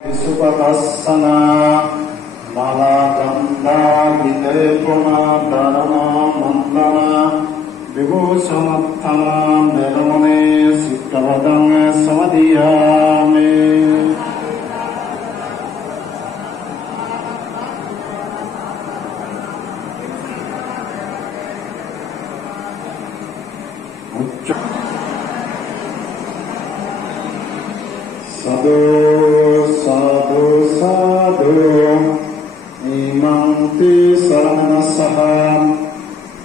Visupadasana Malagandha Vilepuna Dharana Mandana Vibhusamattana Vedamane Sikkavadang Samadhiyame Sadhu Sadhu Sadhu Imanti Saranasaham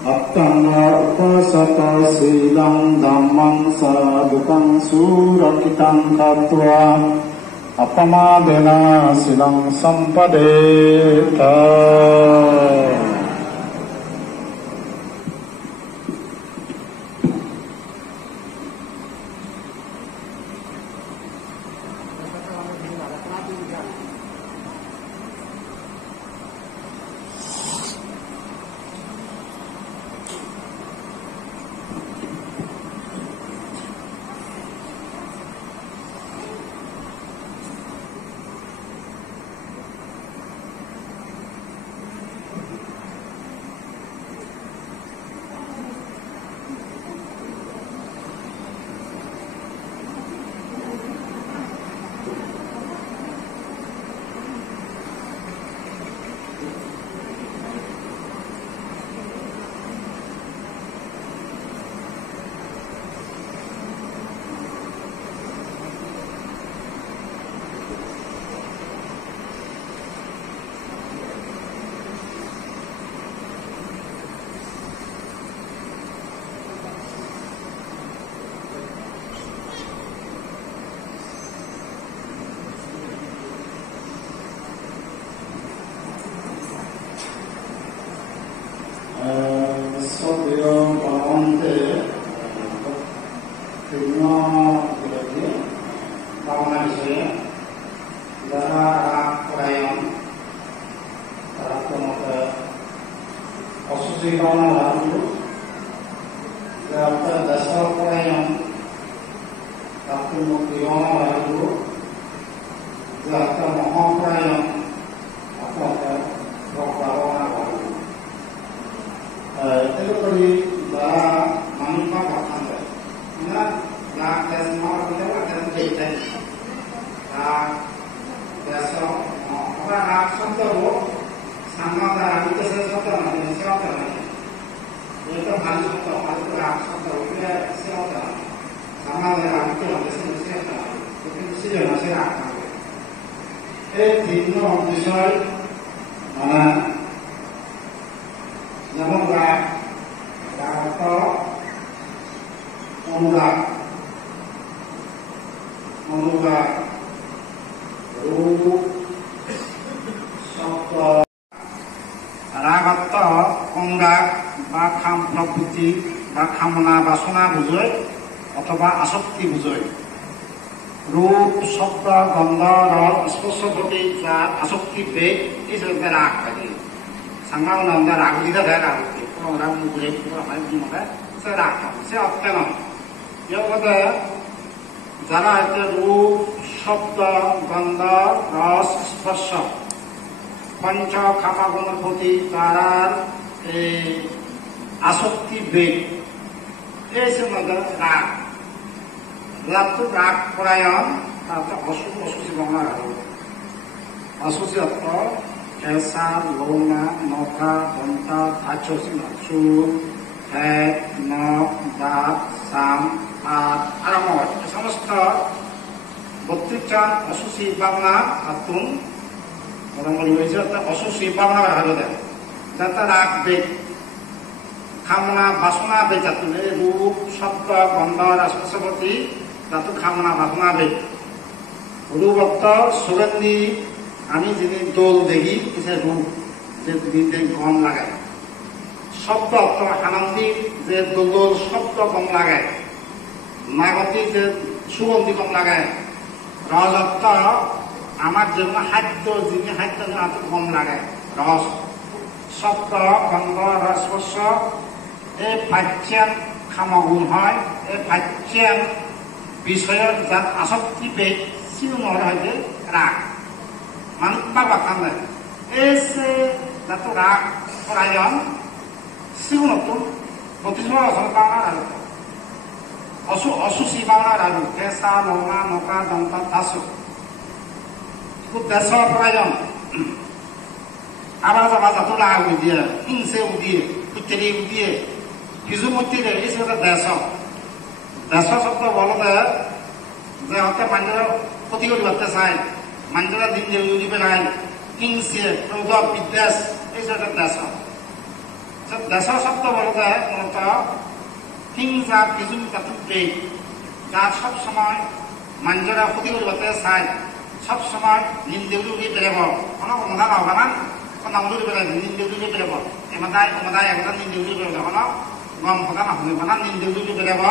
Attana Upasata Silang Dhammang Sadhukang Surakitang Katva Apamadena Silang Sampadeta Sobrio Bhavante Krishna Gurati Bhavana Visaya Dara Prayam Tarattamata Asusi Bhavana Ramu Dara Dasa Prayam Tarattamukti Bhavana Ramu Dara Mahaprayam Apata Bhavana Ramu Everybody manfa pakhanda na na dan mau kita akan berikan biasa orang sampai sama orang itu sesuatu yang siapa itu harus orang sampai dia siapa sama orang itu harus siapa itu siapa siapa tiga বিষয় mana namun atau mengulang ruh sabda ragata অনুরাগ বা কাম প্রবৃত্তি বা কামনা বাসনা বুঝায় অথবা আসক্তি বুঝায় রূপ শব্দ গন্ধ রস স্পর্শ প্রতি যার আসক্তি বেগ এই হিসেবে রাগ থাকে 상관은 없는데 라구디가 돼라 라고 무구리 하는 건데 쓰라고 세 없대는 여기다 যারা হচ্ছে রূপ শব্দ গন্ধ রস স্পর্শ পঞ্চ কামাগুণের প্রতি তারা এই আসক্তি বেগ এই সময় রাগ রাগ পরায়ণ তারপর অসুচি বাংলা অসুচি অর্থ Esa, Lona, Noka, Donta, Tacho, Su, Head, No, Da, Sam, Aramot. Samasta, Bukticha, Asusi Bangla, Atun, orang Malaysia, Asusi Bangla ada. Data rak bek, kamna basuna bek jatune, rup, sabda, ganda, rasa seperti, datu kamna basuna bek. Rup waktu sugandi আমি যদি দোল দেখি সে রূপ যে দিন কম লাগে শব্দ অর্থ আনন্দী যে দোল শব্দ কম লাগে নাগতি যে সুগন্ধি কম লাগে রস অর্থ আমার জন্য খাদ্য যিনি খাদ্য কম লাগে রস শব্দ গন্ধ রস স্পর্শ এই পাচ্যান খামগুণ হয় এই পাচ্যান বিষয়ের যার আসক্তি বেগ সিনেমার হইতে রাগ 사람들 에세 나또 락 라이언 시군업도 못해서 방아라고 어수시 방아라고 대사 노가 노가 동타 다수 그 대사 라이언 아바자 또 나오고 뒤에 흰새 우디에 부테리 우디에 기술 못되게 있어서 대사 속도 원래 যে হতে মানুষের ক্ষতি করি করতে চায় মানুষেরা দিন জরুরি বেড়ায় হিংসে ক্রোধ বিদ্বেষ এই সব দেশ দেশ শব্দ বলতে মূলত হিংসা কিছু তাৎপর্য যা সব সময় মানুষেরা ক্ষতি করি করতে চায় সব সময় নিন্দে বেড়েব কোনো অনুদান হবে না কোনো উড়ি বেড়াই নিন্দে বেড়েব এমাদায় একটা নিন্দে বেড়েব কোনো গম প্রদান হবে না নিন্দে বেড়েব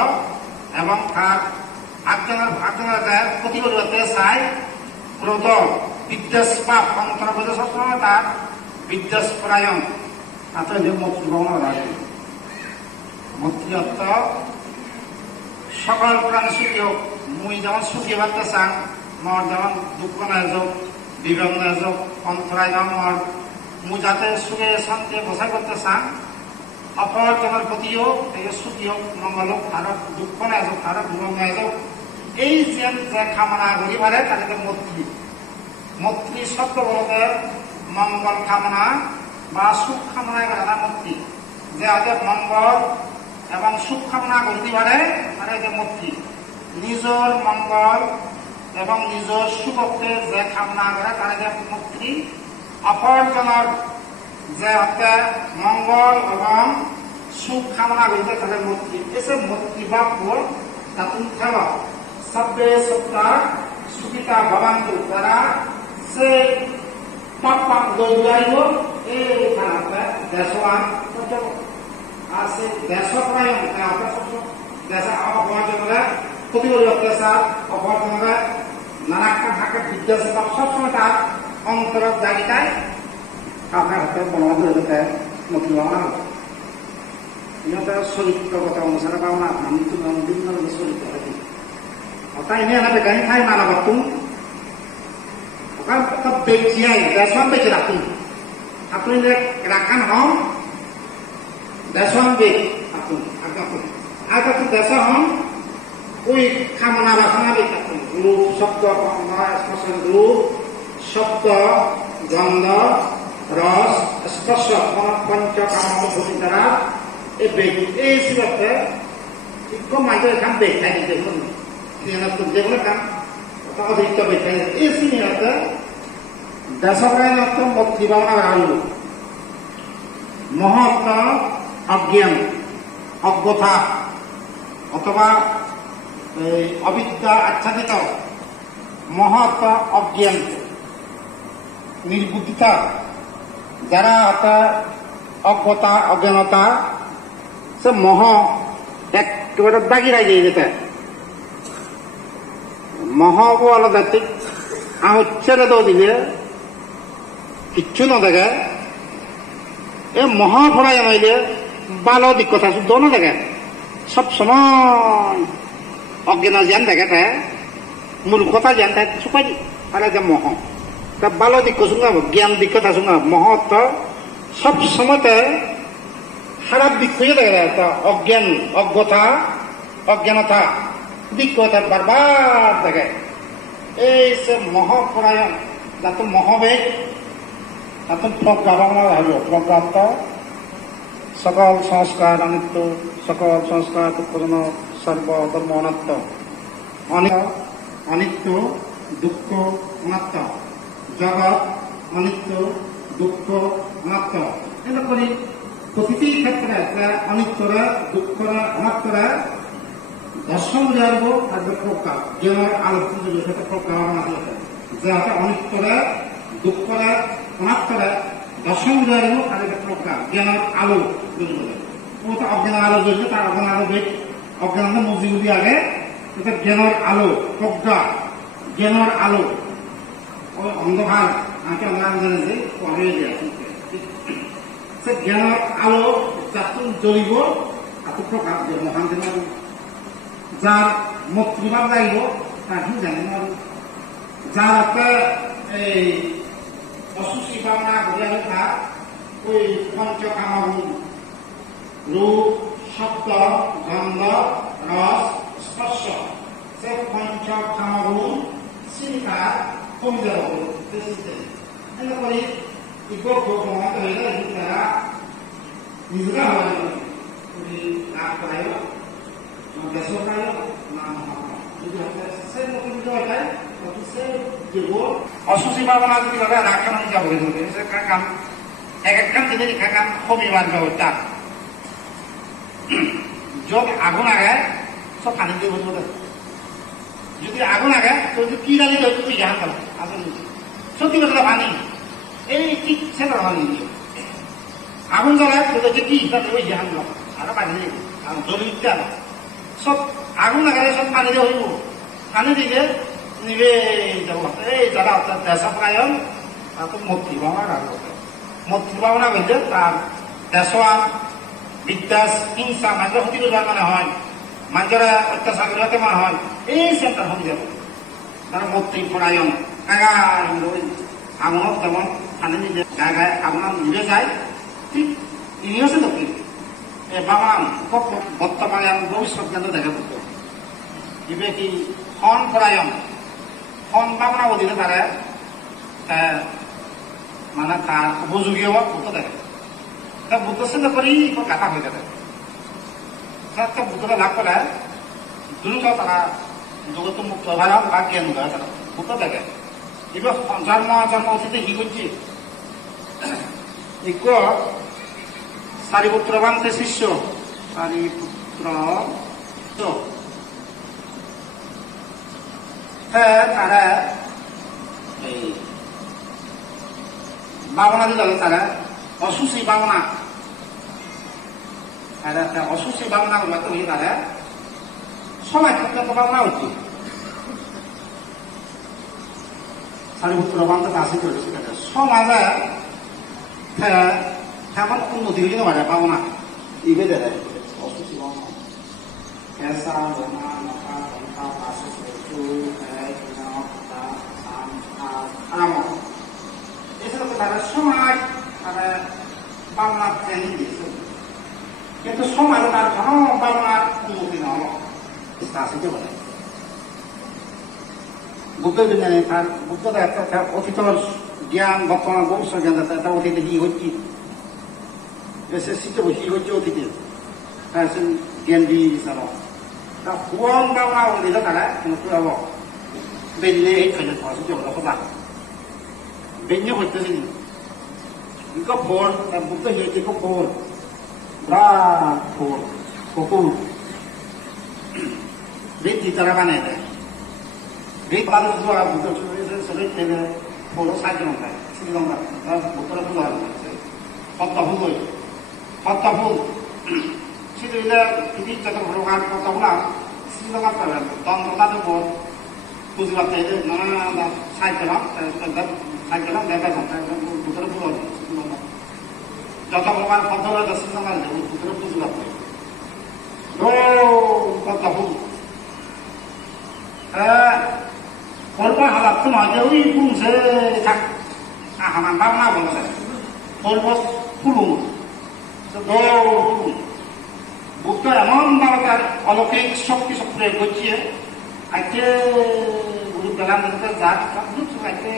এবং তার আত্মনার ক্ষতি করতে চাই ক্রোধ বিদ্বেষ পাপ অন্তর বোঝে সবসময় তার বিদ্বেষ পরায়ণ তাতে যে মৈত্রীভাবনা রাখে মৈত্রী অর্থ সকল প্রাণ সুখী হোক মুই যেমন সুখী বাড়তে চান মর যেমন দুঃখ নয় যোগ বিভ্রম নয় যোগ অন্তরায় যেমন মর মুই যাতে সুখে শান্তি বসাই করতে চান অপর জনের প্রতিও সুখী হোক মঙ্গল হোক তারক দুঃখ নয় যোগ তারক বিভ্রম নয় যোগ এই যে কামনা করি পারে তাকে মৈত্রী শব্দ বলতে মঙ্গল কামনা বা সুখ কামনা করে না মৈত্রী যে আগে মঙ্গল এবং সুখ কামনা করতে পারে মানে যে মৈত্রী নিজের মঙ্গল এবং নিজের সুখকে যে কামনা করে তারা যে মৈত্রী অপরজনের যে হতে মঙ্গল এবং সুখ কামনা করতে তাদের মৈত্রী এসে মৈত্রী বা তাতুন খেলা সব্বে সত্তা সুবিতা ভবান্তু তারা সে পাপ দৌড়াইব এই খানাতে দেশওয়ান আর সে দেশ প্রায় দেশ অপরাজনরা ক্ষতি করে অত্যাচার অপরাজনরা নানা থাকে বিদ্বেষ সবসময় তার অন্তর জায়গায় আপনার হাতে বনবন্ধ হতে নতুন ভাবনা হবে ইহঁতৰ চৰিত্ৰগত অনুসারে ভাবনা নামটো বিভিন্ন চরিত্র হয় Oka ini anak pegangan hai mana waktu, oka tetap bejiai, dasar bejirakun. Aku ini gerakan hong, dasar bejirakun, agak dasar hong, ui kamu nabasana bejirakun. Dulu sabda spasya dulu, sabda, ganda, ras, spasya, panca kamu berdara, beji, sebabnya, itu macam kan bejai di dalam. Dia nak kerja kan, atau ada itu betul. Ini ada dasarnya itu motivasi baru. Mahata agyan, aggota, atau abidda acchadita. Mahata agyan, nirbuddhita. Jara ada aggota, agyanata, semua ek kepada bagi lagi itu. মহাবু আলাদা ঠিক ছেড়ে দেওয়া দিলে কিচ্ছু না দেখে এ মহাফড়াই আমাইলে ভালো দিক কথা শুদ্ধ না দেখে সব সময় অজ্ঞান জ্ঞান দেখে তাই মূর্খতা জ্ঞান তাই চুপাই দি আর যে মহ তা ভালো দিক শুনে জ্ঞান দিক কথা শুনে মহত্ব সব সময়তে খারাপ দিক খুঁজে দেখে তা অজ্ঞান অজ্ঞতা অজ্ঞানতা দিকটা বারবার দেখে এই যে মহাপরায়ণ যাতে মহাবেগ তাতে প্রজ্ঞাপনা ভাবিব প্রজ্ঞাপ্ত সকল সংস্কার অনিত্য সকল সংস্কার দুঃখজন সর্বধর্ম অনাত্ম অনিত্য দুঃখ অনাত্ম জগৎ অনিত্য দুঃখ অনাত্ম এরকম প্রতিটি ক্ষেত্রে অনিত্যরা দুঃখরা অনাত্মরা দর্শন জানবো থাকবে প্রজ্ঞা যেমন আলোচনা সাথে প্রজ্ঞা যাতে অনিত্যরা দুঃখরা অনাত্মরা দর্শন জানবো থাকবে প্রজ্ঞা জ্ঞানের আলো বুঝবে ও তো অজ্ঞানের আলো জ্বলছে তার অজ্ঞান আলো বেগ অজ্ঞান মুজি আগে এটা জ্ঞানের আলো প্রজ্ঞা জ্ঞানের আলো ওই অন্ধকার আমাকে নাম জানেছে পরে সে জ্ঞানের আলো যাতন জ্বলিব এত প্রকার যে মহান যার মৈত্রীভাব যাইব তার কি জানেন যার একটা এই অসুখ কথা ওই পঞ্চকামগুণ রূপ শব্দ গন্ধ রস স্পর্শ সে পঞ্চকামগুণ চিন্তা কমে যাব এনে করে ইগো ভগবান হইলে তারা নিজরা হয় লাভ করাইব দেশ করাইব না যদি সে নতুন যায় সে দিব অসুচি ভাবনা যদি ভাবে রাখানো যাব সে কাম এক কাম যদি কাম কমিবার ব্যবস্থা যত আগুন আগে সব পানি দিয়ে বসবো যদি আগুন আগে তো কি ডালি তুই জাহান গেল আসলে সত্যি কথা পানি এই কি সেটা পানি আগুন জ্বলায় তো কি ওই জাহান গেল আর পানি দিয়ে জ্বলি উঠতে সব আগুন লাগালে সব পানি দিয়ে হইব পানি দিলে নিবে যাব এই যারা দেশ প্রায়ণ তা তো মূর্তি ভাবনা রাখবো মূর্তি ভাবনা হইলে তার দেশোয়ান বিদ্যাস হিংসা মানুষের ক্ষতি করবার মানে হয় মানুষেরা অত্যাচার করতে মানে হয় এই সেন্টার হয়ে যাব তারা মূর্তি পরায়ণ আগুনত যেমন পানি নিজে গায়ে গায়ে আগুন নিভে যায় ঠিক ইনিও সে দক্ষিণ বাবা বর্তমানে ভবিষ্যৎ কেন্দ্র দেখা করতো ইবে কি হন পরায়ণ হন বাবনা বলিলে তারা মানে তার উপযোগী হওয়া বুদ্ধ দেখে তা বুদ্ধ চিন্তা করি গাথা হয়ে যাবে বুদ্ধটা লাভ করে দুটো তারা জগত মুক্ত হয় বা জ্ঞান হয় তারা বুদ্ধ দেখে এবার জন্ম জন্ম অতীতে কি করছে সারিপুত্র বানতে শিষ্য সারিপুত্র তারা এই বাবনা দিল তারা অসুচি বাবনা অসুচি বাবনা গুলো তৈরি তারা সবাই ক্ষেত্রে বাবনা হচ্ছে সারিপুত্র বানতে আসি করেছে সমাজে তেমন উন্নতি হয়ে যাবে পাবনা ইবে দেয় অসুচি বাবনা কেসা লোনা নকা ঘন্টা পাশে এসব তারা সমাজ তারা বাংলা ট্রেনিং দিয়েছে কিন্তু সমাজে তার কোনো বাংলার উন্নতি না হলো আসিতে বলে বুদ্ধ বিজ্ঞানী তার বুদ্ধটা একটা অতীতর জ্ঞান বর্তমান ভবিষ্যৎ জ্ঞান একটা অতীতে কি হচ্ছে সে শীতে কি হচ্ছে অতীতে তার সে জ্ঞান দিয়ে দিচ্ছে তা হুয়াং বাংলা দিলে তারা কিন্তু হব বেরিয়ে এই খাইলে আসিতে বলে কথা বেঞ্জে করতেছি 이거 볼, 부터 얘기고 볼, 라, 볼, 보고, 왜 뒤따라가네 돼? 왜 바로 좋아, 부터 소리 때문에 보러 사지는 거야. 시기는 거야. 못 들어본 거 하는 거야. 헛다 후도, 헛다 후. 시들이나 이디 저도 보러 간 헛다 후나 시기는 거 같다. 넌 나도 뭐 부지 같아. 나나 사이트나, 사이트나 내가 잠깐 못 들어본 거. যত প্রকার পদ্ধতি দর্শন সমাজ পুত্র পুজো কত অল্প হালাত তো নয় যে ওই পুংসে থাক আমার বাংলা বলা যায় অল্প ফুলুম বুদ্ধ এমন ভাবে তার অলৌকিক শক্তি প্রয়োগ করছে আজকে গুরু বেলান যাক আজকে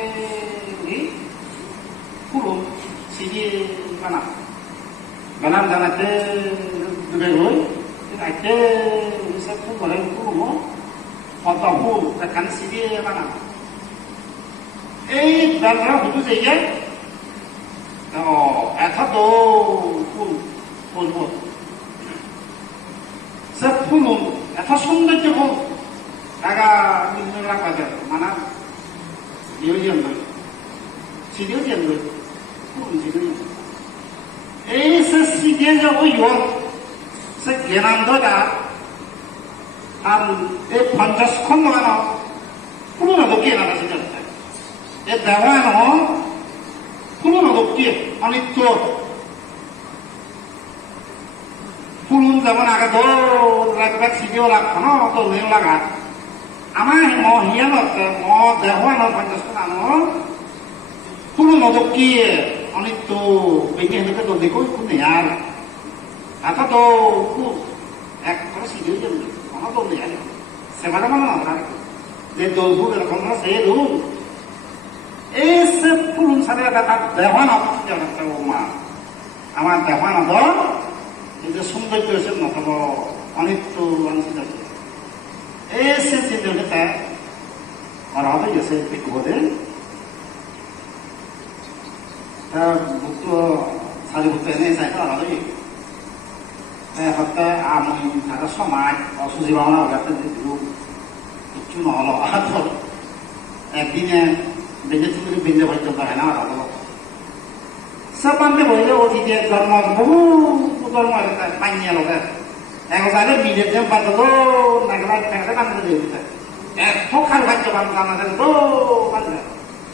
ফুলুম সিজি বানা Balam jangan ke dulu, kita ke bisa pun boleh pun mo, atau pun tekan sini mana. Dalam itu saja, atau pun, sepuluh, atau sunnah juga, agak minyak aja, mana dia tu, sini dia tu, pun sini. এই সিদ্ধে যে ওই সে জ্ঞানান্দটা আর এই 50 খন্ড মান পুরনো দক্ষিণ আছে এ দেওয়ান পুরনো দক্ষিণ অনিত্য পুরুন যেমন আগে দৌড় সিদ্ধেও লাগতো দৌড়েও লাগা আমার হিয়ান দেওয়ান 50 খন্ড পুরনো দক্ষিণ 어느 또 왜냐하면 또 내고 싶은데 야 아까도 그 그것이 이런 하나도 없네. 세마다만 나타나. 내 돌부를 건너서 해도 에스 푸른 산에다가 대화나 같은 줄 알았다고 막 아마 대화나도 이제 손들 것을 나타고 어느 또 완전히 에스 진들 그때 알아도 요새 있거든. 묵도 사주부터 내사에서 알아도 그때 아무 다가 소마이 수지방나 같은 데도 좀 알아. 비네 벤제트들이 벤제 벌점도 하나 알아도 서반대 벌려 어디에 전화 뭐 전화를 많이 하러 가. 애고사를 미래 좀 받아도 나가 내가 만들어 줘. 폭발 관점만 가는데도 만들어.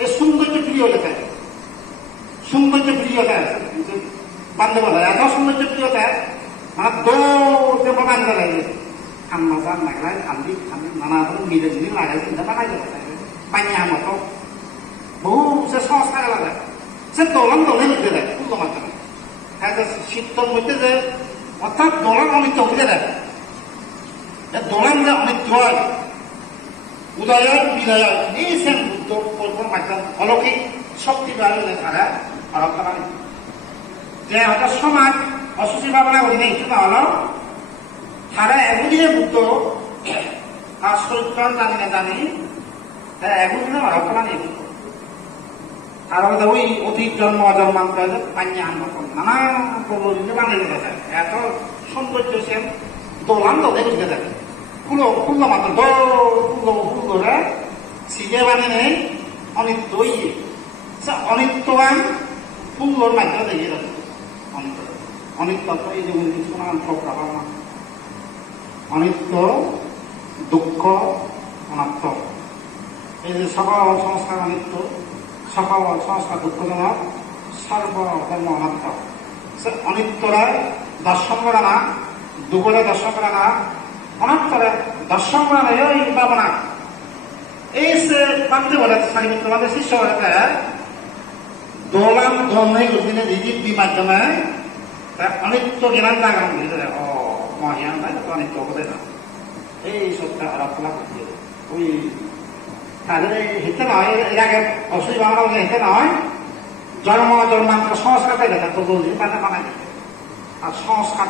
숨도 필요하다. 숨도 필요하다. 만들어야 더 숨도 필요하다. 또 좀 만들어야 한마산 나가 감기 나나도 미래지는 나가서 이제 나가야 많이 하면 또 무슨 소사가 저 돌아도 내는 거래. 그거 맞잖아. 그래서 쉽던 것들 어떤 돌아가는 게 어떻게 돼? 돌아가는 게 어느 좋아. 우다야 미다야 이생부터 볼고 맞다. 어떻게 속기가를 알아? 알아봐라. 제가 소만 어수지바바나 우리네 있지 나와라. 다른 애국이부터 아 설정 다니네. 애국이는 알아봐라니. 알아보다 우리 어디 전망까지 많이 한 것도 나나 보고는 많이 되거든. 그래서 손도 조심 돌아도 되고 되거든. 굴러 맞다 굴러래 시제반에는 어느 또이 어느 또한 굴러 맞다 되거든. 어느 또 이제 우리 수많은 프로그램 어느 또 두커 하나 또 이제 사과 সংস্কার 어느 또 사과와 সংস্কার 두커나 살바 ধর্ম 하나 또 어느 또라 দর্শনরা দুগরে দর্শনরা অনাত্তরে দর্শনরা এই ভাবনা এসে পান্তে বলে সারিমিত তোমাদের শিষ্য হতে দোলাম ধর্মে গতিনে দিদি মাধ্যমে অনিত্য জ্ঞান জাগান দিলে ও মহিয়ান নাই তো অনিত্য হতে না এই সত্যি আলাপলা করতে ওই তাদের হেতে নয় এর আগে অসুবিধা বাংলা হেতে নয় জন্মান্তর সংস্কার থাকে তো বলছি মানে বানাই আর সংস্কার